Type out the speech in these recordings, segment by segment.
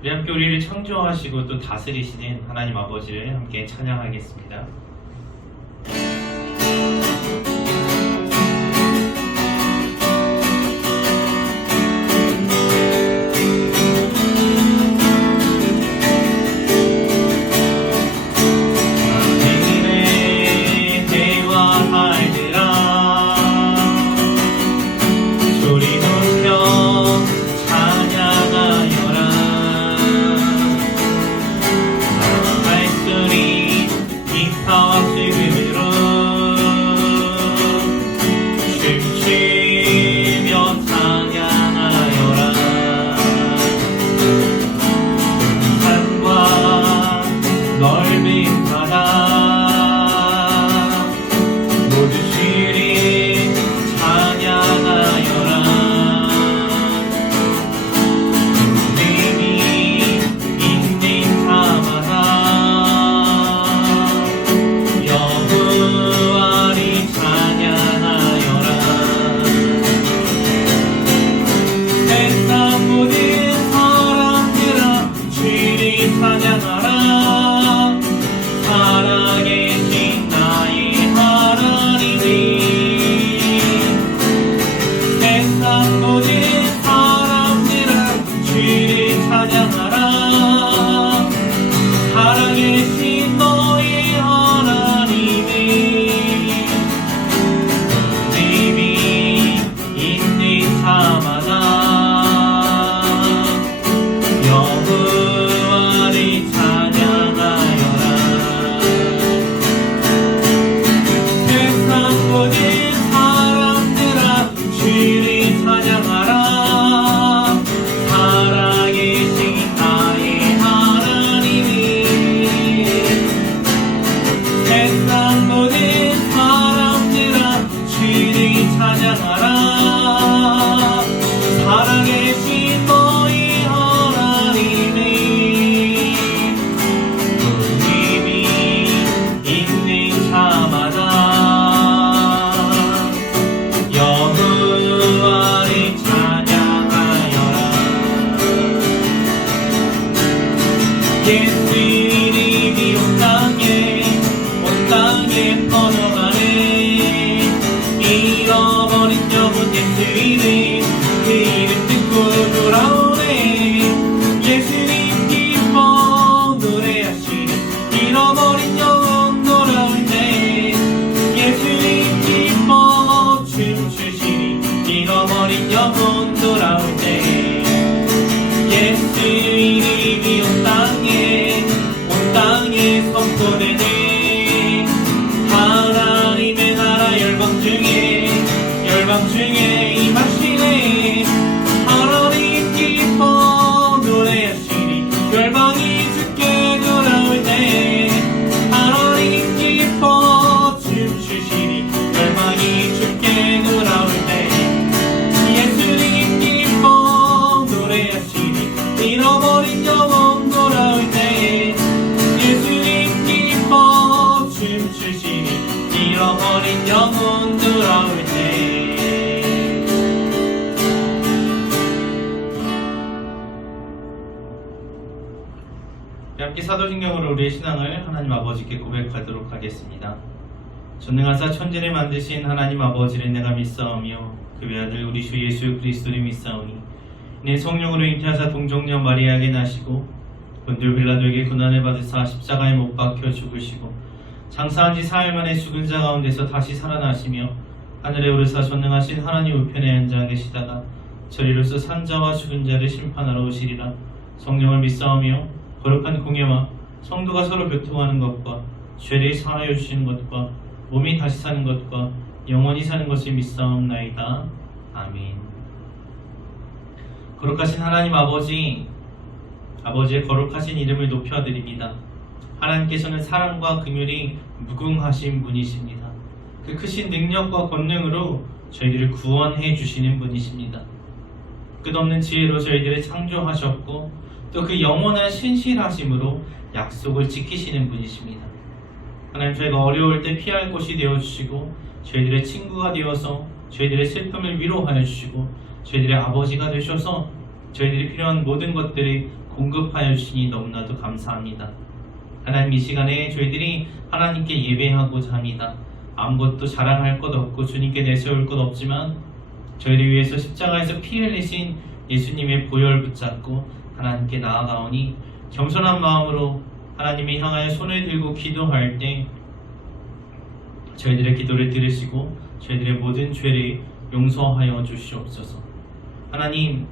우리 함께 우리를 창조하시고 또 다스리시는 하나님 아버지를 함께 찬양하겠습니다. 예수님이 온 땅에 퍼져가네. 잃어버린 영혼 예수님, 그 이름 듣고 돌아오네. 예수님 기뻐 노래하시네. 잃어버린 영혼 돌아올 때 예수님 기뻐 춤추시니. 잃어버린 영혼 돌아올 때 예수님이 온 땅에 선포되네. 하나님의 나라 열방 중에 임하시네. 하나님 기뻐 노래하시니. 열방이 주께 돌아올 때 하나님 기뻐 춤추시니. 열방이 주께 돌아올 때 예수님 기뻐 노래하시니. 잃어버린 영혼 돌아올 때 예수님 기뻐 춤추시니. 잃어버린 영혼 돌아올 때. 함께 사도신경으로 우리의 신앙을 하나님 아버지께 고백하도록 하겠습니다. 전능하사 천지를 만드신 하나님 아버지를 내가 믿사오며 그 외아들 우리 주 예수 그리스도를 믿사오니 내 성령으로 잉태하사 동정녀 마리아에게 나시고 본들 빌라도에게 고난을 받으사 십자가에 못 박혀 죽으시고 장사한 지 사흘 만에 죽은 자 가운데서 다시 살아나시며 하늘에 오르사 전능하신 하나님 우편에 앉아 계시다가 저리로서 산자와 죽은 자를 심판하러 오시리라. 성령을 믿사오며 거룩한 공예와 성도가 서로 교통하는 것과 죄를 사하여 주시는 것과 몸이 다시 사는 것과 영원히 사는 것을 믿사옵나이다. 아멘. 거룩하신 하나님 아버지의 거룩하신 이름을 높여드립니다. 하나님께서는 사랑과 긍휼이 무궁하신 분이십니다. 그 크신 능력과 권능으로 저희들을 구원해 주시는 분이십니다. 끝없는 지혜로 저희들을 창조하셨고 또 그 영원한 신실하심으로 약속을 지키시는 분이십니다. 하나님, 저희가 어려울 때 피할 곳이 되어주시고 저희들의 친구가 되어서 저희들의 슬픔을 위로하여 주시고 저희들의 아버지가 되셔서 저희들이 필요한 모든 것들을 공급하여 주시니 너무나도 감사합니다. 하나님, 이 시간에 저희들이 하나님께 예배하고자 합니다. 아무것도 자랑할 것 없고 주님께 내세울 것 없지만 저희를 위해서 십자가에서 피 흘리신 예수님의 보혈 붙잡고 하나님께 나아가오니 겸손한 마음으로 하나님을 향하여 손을 들고 기도할 때 저희들의 기도를 들으시고 저희들의 모든 죄를 용서하여 주시옵소서. 하나님,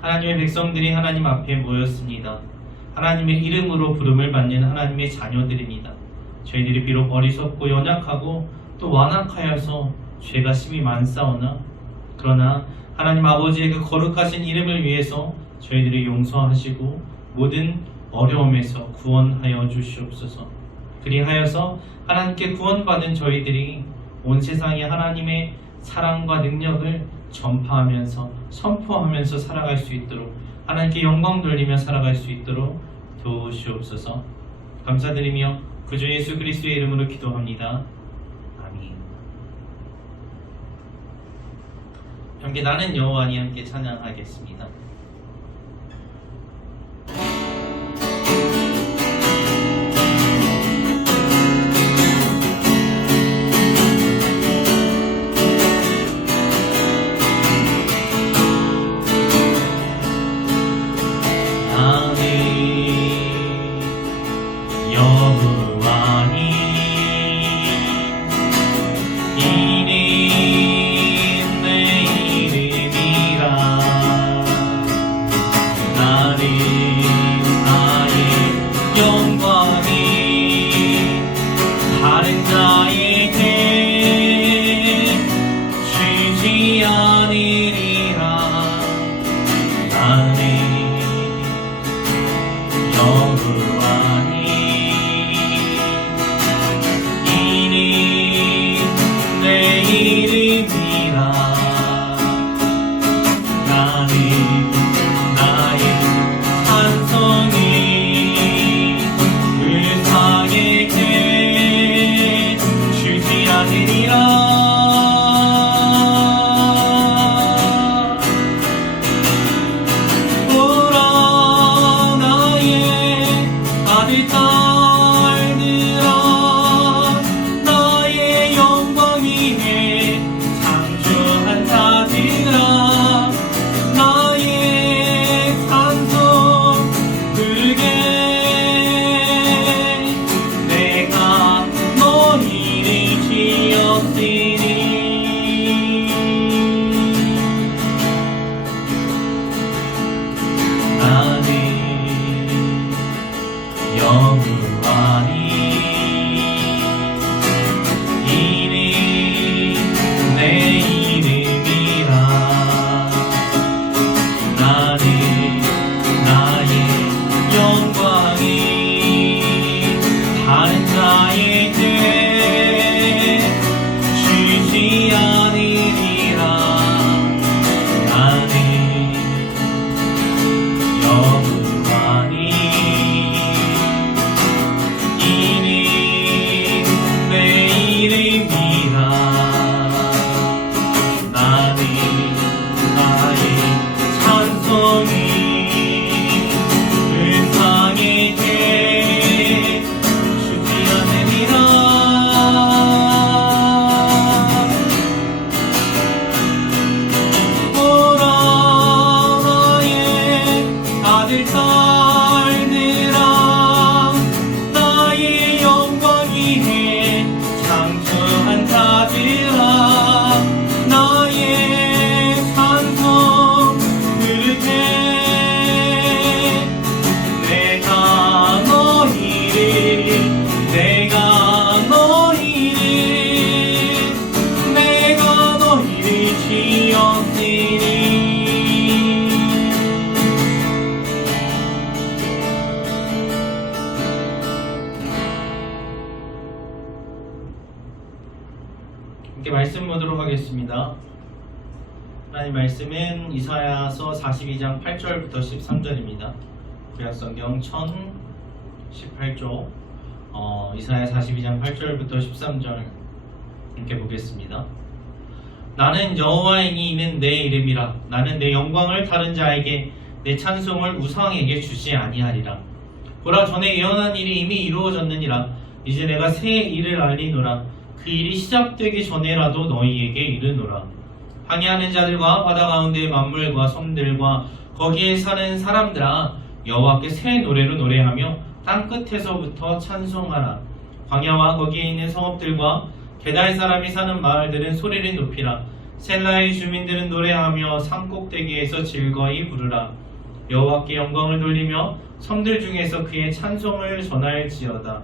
하나님의 백성들이 하나님 앞에 모였습니다. 하나님의 이름으로 부름을 받는 하나님의 자녀들입니다. 저희들이 비록 어리석고 연약하고 또 완악하여서 죄가 심히 많사오나 그러나 하나님 아버지의 그 거룩하신 이름을 위해서 저희들을 용서하시고 모든 어려움에서 구원하여 주시옵소서. 그리하여서 하나님께 구원받은 저희들이 온 세상에 하나님의 사랑과 능력을 전파하면서 선포하면서 살아갈 수 있도록 하나님께 영광 돌리며 살아갈 수 있도록 도우시옵소서. 감사드리며 구주 예수 그리스도의 이름으로 기도합니다. 아멘. 함께 나는 여호와니 함께 찬양하겠습니다. 함께 말씀 보도록 하겠습니다. 하나님 말씀은 이사야서 42장 8절부터 13절입니다. 구약성경 1018조 이사야 42장 8절부터 13절 함께 보겠습니다. 나는 여호와이니 이는 내 이름이라. 나는 내 영광을 다른 자에게 내 찬송을 우상에게 주지 아니하리라. 보라, 전에 예언한 일이 이미 이루어졌느니라. 이제 내가 새 일을 알리노라. 그 일이 시작되기 전에라도 너희에게 이르노라. 항해하는 자들과 바다 가운데의 만물과 섬들과 거기에 사는 사람들아, 여호와께 새 노래로 노래하며 땅 끝에서부터 찬송하라. 광야와 거기에 있는 성읍들과 게달 사람이 사는 마을들은 소리를 높이라. 셀라의 주민들은 노래하며 산꼭대기에서 즐거이 부르라. 여호와께 영광을 돌리며 섬들 중에서 그의 찬송을 전할지어다.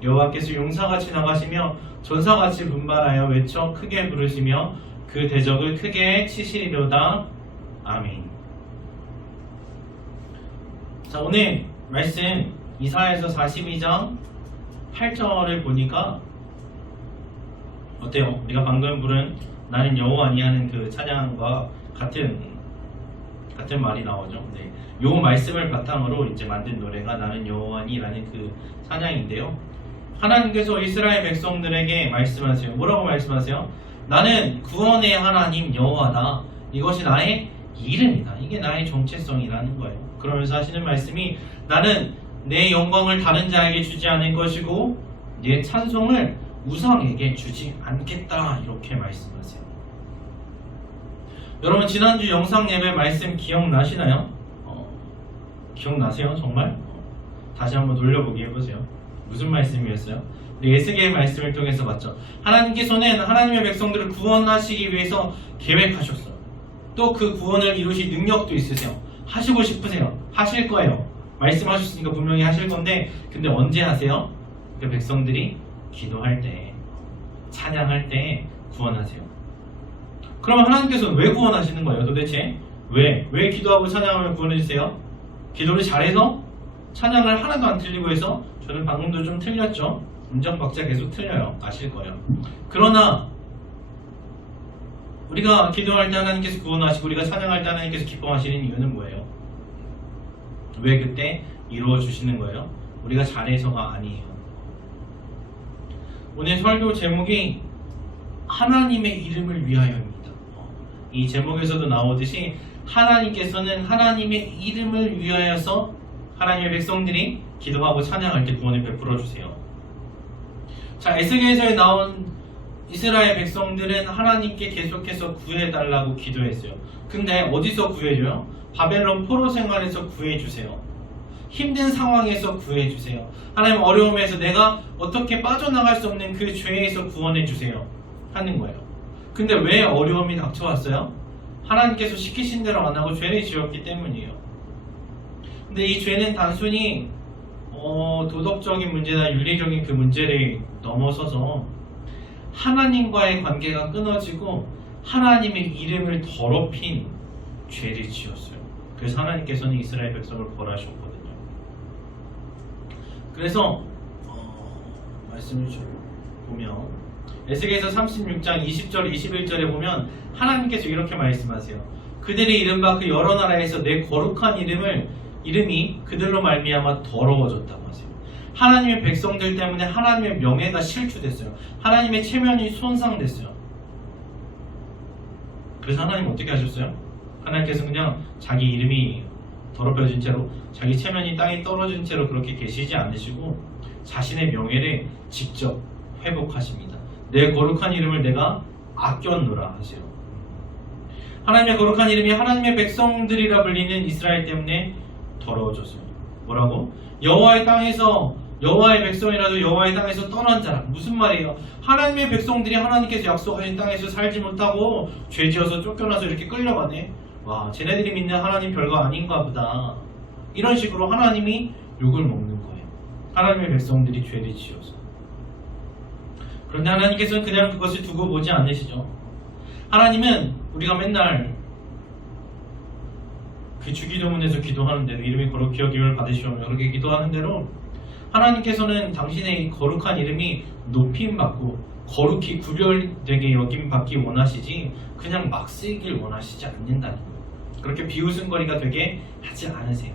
여호와께서 용사같이 나가시며 전사같이 분발하여 외쳐 크게 부르시며 그 대적을 크게 치시리로다. 아멘. 자, 오늘 말씀 이사야서 42장 8절을 보니까 어때요? 우리가 방금 부른 나는 여호와니 하는 그 찬양과 같은 말이 나오죠. 네. 요 말씀을 바탕으로 이제 만든 노래가 나는 여호와니라는 그 찬양인데요. 하나님께서 이스라엘 백성들에게 말씀하세요. 뭐라고 말씀하세요? 나는 구원의 하나님 여호와다. 이것이 나의 이름이다. 이게 나의 정체성이라는 거예요. 그러면서 하시는 말씀이 나는 내 영광을 다른 자에게 주지 않을 것이고 내 찬송을 우상에게 주지 않겠다. 이렇게 말씀하세요. 여러분, 지난주 영상 예배 말씀 기억나시나요? 기억나세요? 정말? 다시 한번 돌려보기 해보세요. 무슨 말씀이었어요? 우리 에스겔 말씀을 통해서 봤죠. 하나님께서는 하나님의 백성들을 구원하시기 위해서 계획하셨어요. 또 그 구원을 이루실 능력도 있으세요. 하시고 싶으세요. 하실 거예요. 말씀하셨으니까 분명히 하실 건데, 근데 언제 하세요? 그 백성들이 기도할 때, 찬양할 때 구원하세요. 그러면 하나님께서는 왜 구원하시는 거예요? 도대체 왜 기도하고 찬양하면 구원해주세요? 기도를 잘해서? 찬양을 하나도 안 틀리고 해서? 저는 방금도 좀 틀렸죠? 음정 박자 계속 틀려요. 아실 거예요. 그러나 우리가 기도할 때 하나님께서 구원하시고 우리가 찬양할 때 하나님께서 기뻐하시는 이유는 뭐예요? 왜 그때 이루어 주시는 거예요? 우리가 잘해서가 아니에요. 오늘 설교 제목이 하나님의 이름을 위하여입니다. 이 제목에서도 나오듯이 하나님께서는 하나님의 이름을 위하여서 하나님의 백성들이 기도하고 찬양할 때 구원을 베풀어 주세요. 자, 에스겔서에 나온 이스라엘 백성들은 하나님께 계속해서 구해달라고 기도했어요. 근데 어디서 구해줘요? 바벨론 포로 생활에서 구해주세요. 힘든 상황에서 구해주세요. 하나님, 어려움에서 내가 어떻게 빠져나갈 수 없는 그 죄에서 구원해주세요 하는 거예요. 근데 왜 어려움이 닥쳐왔어요? 하나님께서 시키신 대로 안 하고 죄를 지었기 때문이에요. 근데 이 죄는 단순히 도덕적인 문제나 윤리적인 그 문제를 넘어서서 하나님과의 관계가 끊어지고 하나님의 이름을 더럽힌 죄를 지었어요. 그래서 하나님께서는 이스라엘 백성을 벌하셨거든요. 그래서 말씀을 좀 보면 에스겔서 36장 20절 21절에 보면 하나님께서 이렇게 말씀하세요. 그들이 이른바 그 여러 나라에서 내 거룩한 이름이 그들로 말미암아 더러워졌다고 하세요. 하나님의 백성들 때문에 하나님의 명예가 실추됐어요. 하나님의 체면이 손상됐어요. 그래서 하나님 어떻게 하셨어요? 하나님께서 그냥 자기 이름이 더럽혀진 채로, 자기 체면이 땅에 떨어진 채로 그렇게 계시지 않으시고 자신의 명예를 직접 회복하십니다. 내 거룩한 이름을 내가 아꼈노라 하세요. 하나님의 거룩한 이름이 하나님의 백성들이라 불리는 이스라엘 때문에 더러워졌어요. 뭐라고? 여호와의 백성이라도 여호와의 땅에서 떠난 자라. 무슨 말이에요? 하나님의 백성들이 하나님께서 약속하신 땅에서 살지 못하고 죄지어서 쫓겨나서 이렇게 끌려가네. 와, 쟤네들이 믿는 하나님 별거 아닌가 보다. 이런 식으로 하나님이 욕을 먹는 거예요. 하나님의 백성들이 죄를 지어서. 그런데 하나님께서는 그냥 그것을 두고 보지 않으시죠. 하나님은 우리가 맨날 그 주기도문에서 기도하는 대로 이름이 거룩히 여김을 받으시오며 그렇게 기도하는 대로 하나님께서는 당신의 거룩한 이름이 높임받고 거룩히 구별되게 여김받기 원하시지 그냥 막 쓰이길 원하시지 않는다는 거예요. 그렇게 비웃음거리가 되게 하지 않으세요.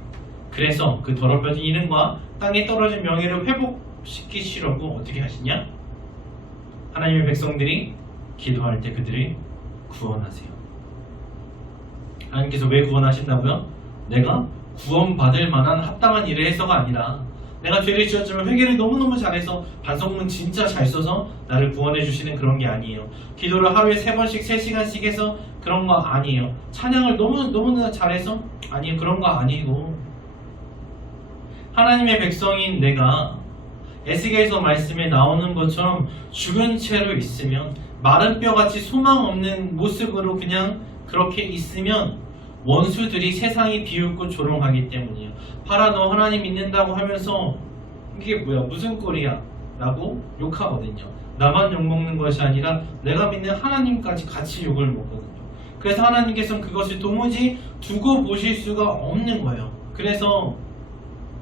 그래서 그 더럽혀진 이름과 땅에 떨어진 명예를 회복시키시려고 어떻게 하시냐? 하나님의 백성들이 기도할 때 그들을 구원하세요. 하나님께서 왜 구원하신다고요? 내가 구원받을 만한 합당한 일을 해서가 아니라 내가 죄를 지었지만 회개를 너무너무 잘해서 반성문 진짜 잘 써서 나를 구원해 주시는 그런 게 아니에요. 기도를 하루에 3번씩 3시간씩 해서 그런 거 아니에요. 찬양을 너무나 잘해서 아니에요. 그런 거 아니고 하나님의 백성인 내가 에스겔서 말씀에 나오는 것처럼 죽은 채로 있으면 마른 뼈같이 소망 없는 모습으로 그냥 그렇게 있으면 원수들이 세상이 비웃고 조롱하기 때문이에요. 봐라 너 하나님 믿는다고 하면서 이게 뭐야 무슨 꼴이야 라고 욕하거든요. 나만 욕먹는 것이 아니라 내가 믿는 하나님까지 같이 욕을 먹거든요. 그래서 하나님께서는 그것을 도무지 두고 보실 수가 없는 거예요. 그래서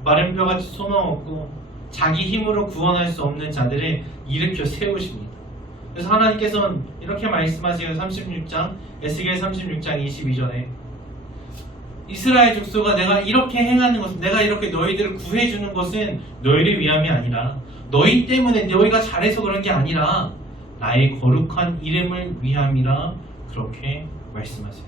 마른 뼈같이 소망 없고 자기 힘으로 구원할 수 없는 자들을 일으켜 세우십니다. 그래서 하나님께서는 이렇게 말씀하세요. 36장 에스겔 36장 22절에 이스라엘 족속아 내가 이렇게 행하는 것은 내가 이렇게 너희들을 구해주는 것은 너희를 위함이 아니라 너희 때문에 너희가 잘해서 그런 게 아니라 나의 거룩한 이름을 위함이라 그렇게 말씀하세요.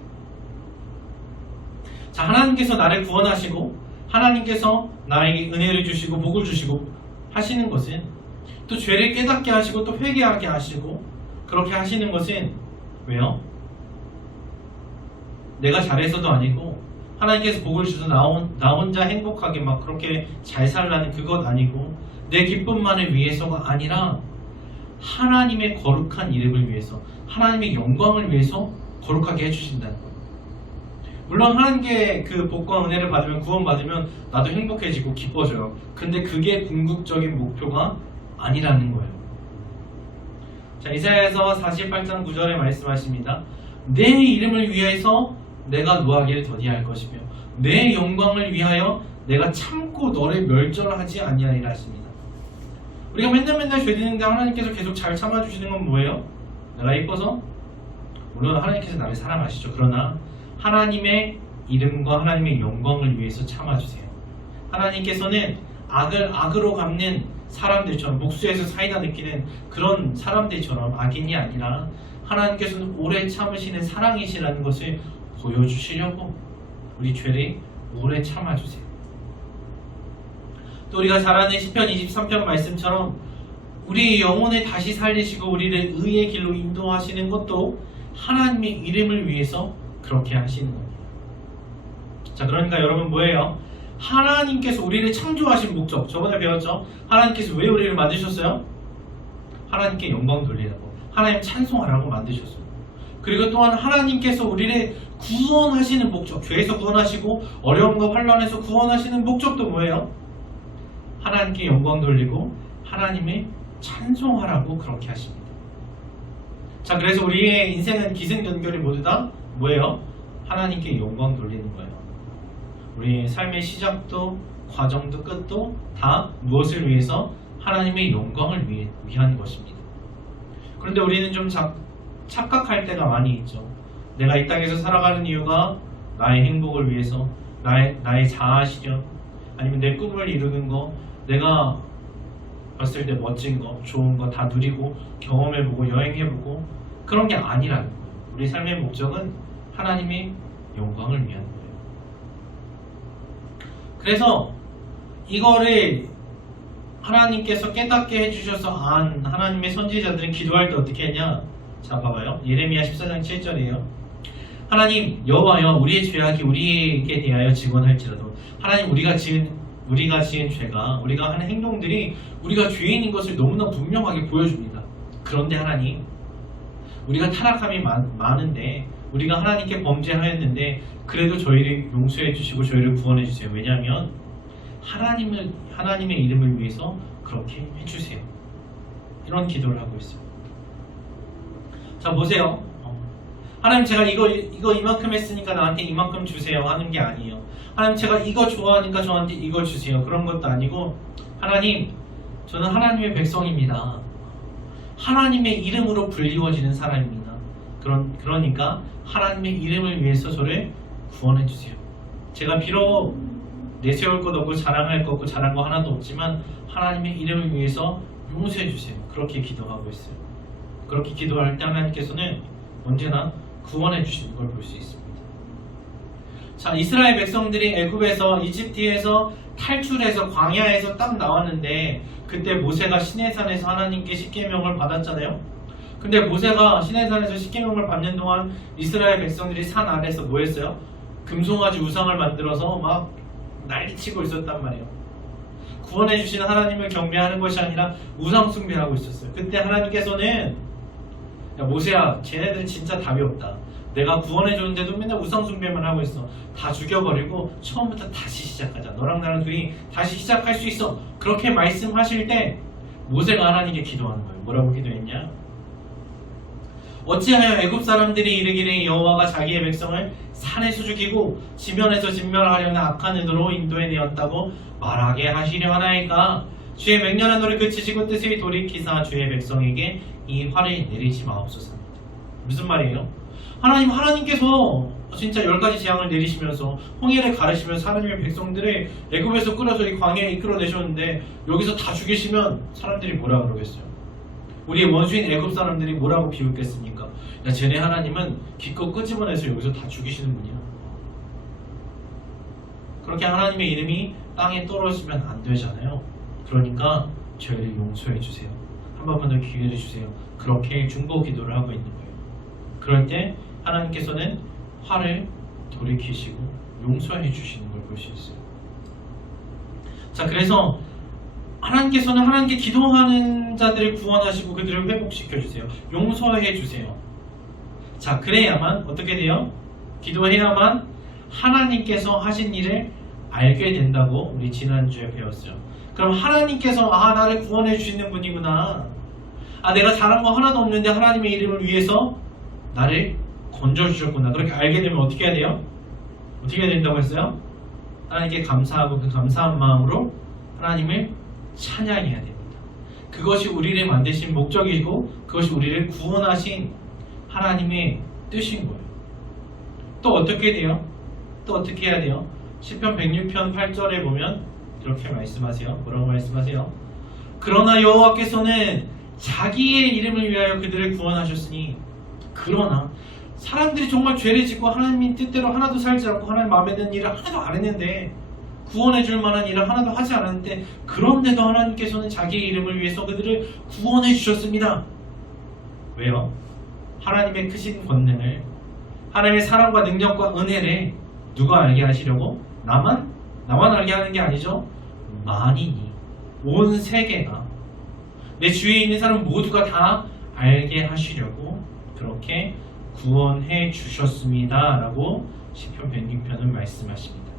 자, 하나님께서 나를 구원하시고 하나님께서 나에게 은혜를 주시고 복을 주시고 하시는 것은 또 죄를 깨닫게 하시고 또 회개하게 하시고 그렇게 하시는 것은 왜요? 내가 잘해서도 아니고 하나님께서 복을 주셔서 나 혼자 행복하게 막 그렇게 잘 살라는 그것 아니고 내 기쁨만을 위해서가 아니라 하나님의 거룩한 이름을 위해서 하나님의 영광을 위해서 거룩하게 해주신다는 거예요. 물론 하나님께 그 복과 은혜를 받으면 구원받으면 나도 행복해지고 기뻐져요. 근데 그게 궁극적인 목표가 아니라는 거예요. 자, 이사야서 48장 9절에 말씀하십니다. 내 이름을 위해서 내가 노하기를 더디할 것이며 내 영광을 위하여 내가 참고 너를 멸절하지 아니하리라 하십니다. 우리가 맨날 죄 짓는데 하나님께서 계속 잘 참아주시는 건 뭐예요? 내가 이뻐서? 물론 하나님께서 나를 사랑하시죠. 그러나 하나님의 이름과 하나님의 영광을 위해서 참아주세요. 하나님께서는 악을 악으로 갚는 사람들처럼 목수에서 사이다 느끼는 그런 사람들처럼 악인이 아니라 하나님께서는 오래 참으시는 사랑이시라는 것을 보여주시려고 우리 죄를 오래 참아주세요. 또 우리가 잘 아는 시편 23편 말씀처럼 우리 영혼을 다시 살리시고 우리를 의의 길로 인도하시는 것도 하나님의 이름을 위해서 그렇게 하시는 겁니다. 자, 그러니까 여러분 뭐예요? 하나님께서 우리를 창조하신 목적, 저번에 배웠죠? 하나님께서 왜 우리를 만드셨어요? 하나님께 영광 돌리라고, 하나님 찬송하라고 만드셨어요. 그리고 또한 하나님께서 우리를 구원하시는 목적, 죄에서 구원하시고 어려움과 환난에서 구원하시는 목적도 뭐예요? 하나님께 영광 돌리고 하나님의 찬송하라고 그렇게 하십니다. 자, 그래서 우리의 인생은 기승전결이 모두 다 뭐예요? 하나님께 영광 돌리는 거예요. 우리의 삶의 시작도 과정도 끝도 다 무엇을 위해서? 하나님의 영광을 위한 것입니다. 그런데 우리는 좀 착각할 때가 많이 있죠. 내가 이 땅에서 살아가는 이유가 나의 행복을 위해서, 나의 자아 실현, 아니면 내 꿈을 이루는 거, 내가 봤을 때 멋진 거, 좋은 거 다 누리고 경험해보고 여행해보고 그런 게 아니라는 거예요. 우리 삶의 목적은 하나님의 영광을 위한 거예요. 그래서 이거를 하나님께서 깨닫게 해주셔서 안 하나님의 선지자들은 기도할 때 어떻게 했냐? 자, 봐봐요. 예레미야 14장 7절이에요. 하나님 여호와여, 우리의 죄악이 우리에게 대하여 직언할지라도, 하나님 우리가 지은 죄가, 우리가 하는 행동들이 우리가 죄인인 것을 너무나 분명하게 보여줍니다. 그런데 하나님, 우리가 타락함이 많은데, 우리가 하나님께 범죄하였는데 그래도 저희를 용서해 주시고 저희를 구원해 주세요. 왜냐하면 하나님의 이름을 위해서 그렇게 해주세요. 이런 기도를 하고 있어요. 자, 보세요. 하나님, 제가 이거 이만큼 했으니까 나한테 이만큼 주세요 하는 게 아니에요. 하나님, 제가 이거 좋아하니까 저한테 이거 주세요. 그런 것도 아니고, 하나님, 저는 하나님의 백성입니다. 하나님의 이름으로 불리워지는 사람입니다. 그러니까 하나님의 이름을 위해서 저를 구원해 주세요. 제가 비록 내세울 것 없고 자랑할 것 없고 잘한 거 하나도 없지만 하나님의 이름을 위해서 용서해 주세요. 그렇게 기도하고 있어요. 그렇게 기도할 때 하나님께서는 언제나 구원해 주시는 걸 볼 수 있습니다. 자, 이스라엘 백성들이 애굽에서 이집트에서 탈출해서 광야에서 딱 나왔는데 그때 모세가 시내산에서 하나님께 십계명을 받았잖아요. 근데 모세가 시내산에서 십계명을 받는 동안 이스라엘 백성들이 산 아래에서 뭐 했어요? 금송아지 우상을 만들어서 막 난리치고 있었단 말이에요. 구원해 주신 하나님을 경배하는 것이 아니라 우상 숭배하고 있었어요. 그때 하나님께서는 야 모세야, 쟤네들 진짜 답이 없다. 내가 구원해 줬는데도 맨날 우상 숭배만 하고 있어. 다 죽여버리고 처음부터 다시 시작하자. 너랑 나랑 둘이 다시 시작할 수 있어. 그렇게 말씀하실 때 모세가 하나님께 기도하는 거예요. 뭐라고 기도했냐? 어찌하여 애굽 사람들이 이르기를 여호와가 자기의 백성을 산에서 죽이고 지면에서 진멸하려는 악한 의도로 인도해내었다고 말하게 하시려 하나이까? 주의 맹렬한 노를 그치시고 뜻을 돌이키사 주의 백성에게 이 화를 내리지 마옵소서. 무슨 말이에요? 하나님께서 진짜 10가지 재앙을 내리시면서 홍해를 가르시면서 하나님의 백성들을 애굽에서 끌어서 이 광야에 이끌어내셨는데 여기서 다 죽이시면 사람들이 뭐라 그러겠어요? 우리의 원수인 애굽 사람들이 뭐라고 비웃겠습니까? 야, 쟤네 하나님은 기껏 끄집어내서 여기서 다 죽이시는 분이야. 그렇게 하나님의 이름이 땅에 떨어지면 안 되잖아요. 그러니까 저희를 용서해 주세요. 한 번만 더 기회를 주세요. 그렇게 중보 기도를 하고 있는 거예요. 그럴 때 하나님께서는 화를 돌이키시고 용서해 주시는 걸 볼 수 있어요. 자, 그래서 하나님께서는 하나님께 기도하는 자들을 구원하시고 그들을 회복시켜 주세요. 용서해 주세요. 자, 그래야만 어떻게 돼요? 기도해야만 하나님께서 하신 일을 알게 된다고 우리 지난주에 배웠어요. 그럼 하나님께서 나를 구원해 주시는 분이구나. 내가 잘한 거 하나도 없는데 하나님의 이름을 위해서 나를 건져주셨구나. 그렇게 알게 되면 어떻게 해야 돼요? 어떻게 해야 된다고 했어요? 하나님께 감사하고 그 감사한 마음으로 하나님을 찬양해야 됩니다. 그것이 우리를 만드신 목적이고 그것이 우리를 구원하신 하나님의 뜻인 거예요. 또 어떻게 돼요? 또 어떻게 해야 돼요? 시편 106편 8절에 보면 이렇게 말씀하세요. 뭐라고 말씀하세요? 그러나 여호와께서는 자기의 이름을 위하여 그들을 구원하셨으니 그러나 사람들이 정말 죄를 짓고 하나님의 뜻대로 하나도 살지 않고 하나님 마음에 드는 일을 하나도 안 했는데 구원해 줄 만한 일을 하나도 하지 않았는데 그런데도 하나님께서는 자기의 이름을 위해서 그들을 구원해 주셨습니다. 왜요? 하나님의 크신 권능을, 하나님의 사랑과 능력과 은혜를 누가 알게 하시려고? 나만 알게 하는 게 아니죠. 만인이, 온 세계가, 내 주위에 있는 사람 모두가 다 알게 하시려고 그렇게 구원해 주셨습니다 라고 시편 106편은 말씀하십니다.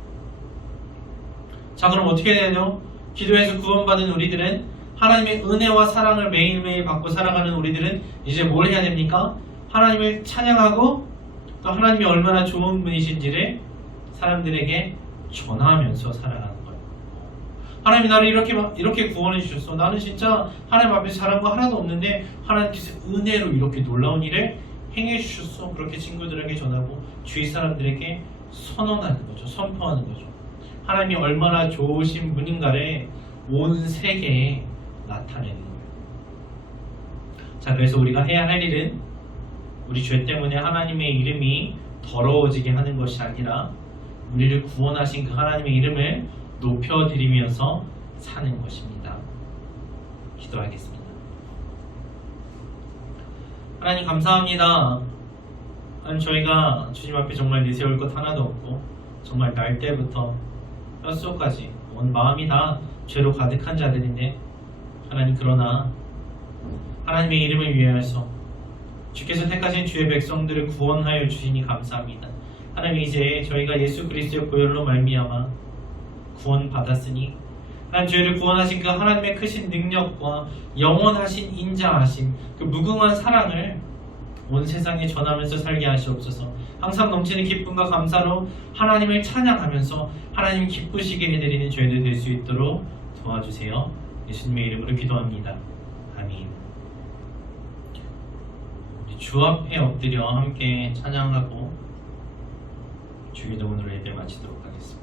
자, 그럼 어떻게 되죠? 기도해서 구원받은 우리들은, 하나님의 은혜와 사랑을 매일매일 받고 살아가는 우리들은 이제 뭘 해야 됩니까? 하나님을 찬양하고 또 하나님이 얼마나 좋은 분이신지를 사람들에게 전하면서 살아가는 거예요. 하나님이 나를 이렇게 구원해 주셨어. 나는 진짜 하나님 앞에서 잘한 거 하나도 없는데 하나님께서 은혜로 이렇게 놀라운 일을 행해 주셨어. 그렇게 친구들에게 전하고 주위 사람들에게 선언하는 거죠. 선포하는 거죠. 하나님이 얼마나 좋으신 분인가를 온 세계에 나타내는 거예요. 자, 그래서 우리가 해야 할 일은 우리 죄 때문에 하나님의 이름이 더러워지게 하는 것이 아니라 우리를 구원하신 그 하나님의 이름을 높여드리면서 사는 것입니다. 기도하겠습니다. 하나님 감사합니다. 하나님, 저희가 주님 앞에 정말 내세울 것 하나도 없고 정말 날 때부터 뼛속까지 온 마음이 다 죄로 가득한 자들인데 하나님, 그러나 하나님의 이름을 위하여서 주께서 택하신 주의 백성들을 구원하여 주시니 감사합니다. 하나님, 이제 저희가 예수 그리스도의 보혈로 말미암아 구원받았으니 하나님, 저희를 구원하신 그 하나님의 크신 능력과 영원하신 인자하심, 그 무궁한 사랑을 온 세상에 전하면서 살게 하시옵소서. 항상 넘치는 기쁨과 감사로 하나님을 찬양하면서 하나님 기쁘시게 해드리는 저희들 될 수 있도록 도와주세요. 예수님의 이름으로 기도합니다. 아멘. 우리 주 앞에 엎드려 함께 찬양하고 주기도문으로 예배 마치도록 하겠습니다.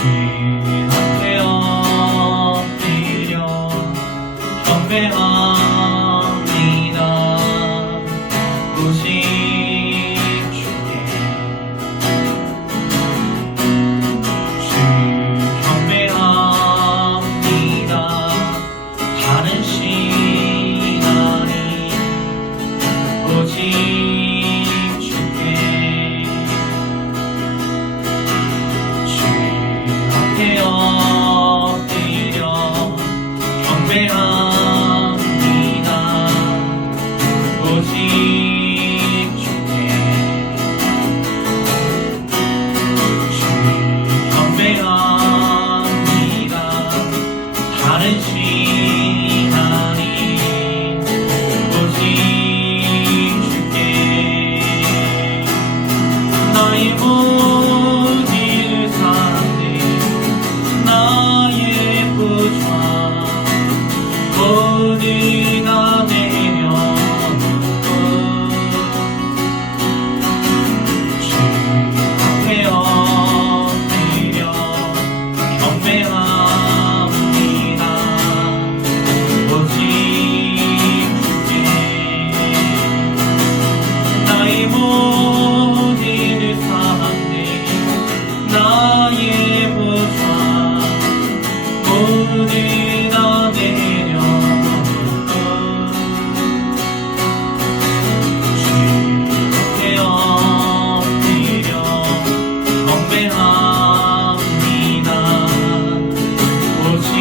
앞에 엎드려 경배합니다. 오직 주께 주 경배합니다. 다른 시간이 오직 주께 주 앞에 엎드려 경배합니다. 오직 주께 주 경배합니다. 다른 시간이 오직 주께 나의 모든 사랑들 나의 부좌 모두 다 내려놓고 주 앞에 엎드려 경배합니다. 오직 주께 나의 모든 사랑들 나의 부좌 모두 다 내려놓고 주 앞에 엎드려 경배합니다. 오직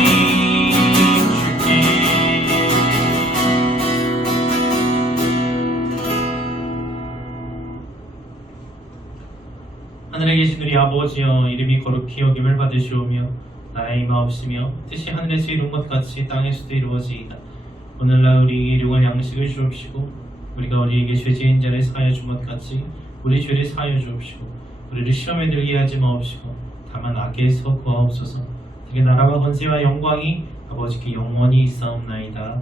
주께 하늘에 계신 우리 아버지여 이름이 거룩히 여김을 받으시오며 나라의 임하옵시며 뜻이 하늘에서 이룬 것 같이 땅에서도 이루어지이다. 오늘날 우리에게 일용할 양식을 주옵시고 우리가 우리에게 죄지은 자를 사하여 준 것 같이 우리 죄를 사하여 주옵시고 우리를 시험에 들게 하지 마옵시고 다만 악에서 구하옵소서. 그게 나라와 권세와 영광이 아버지께 영원히 있사옵나이다.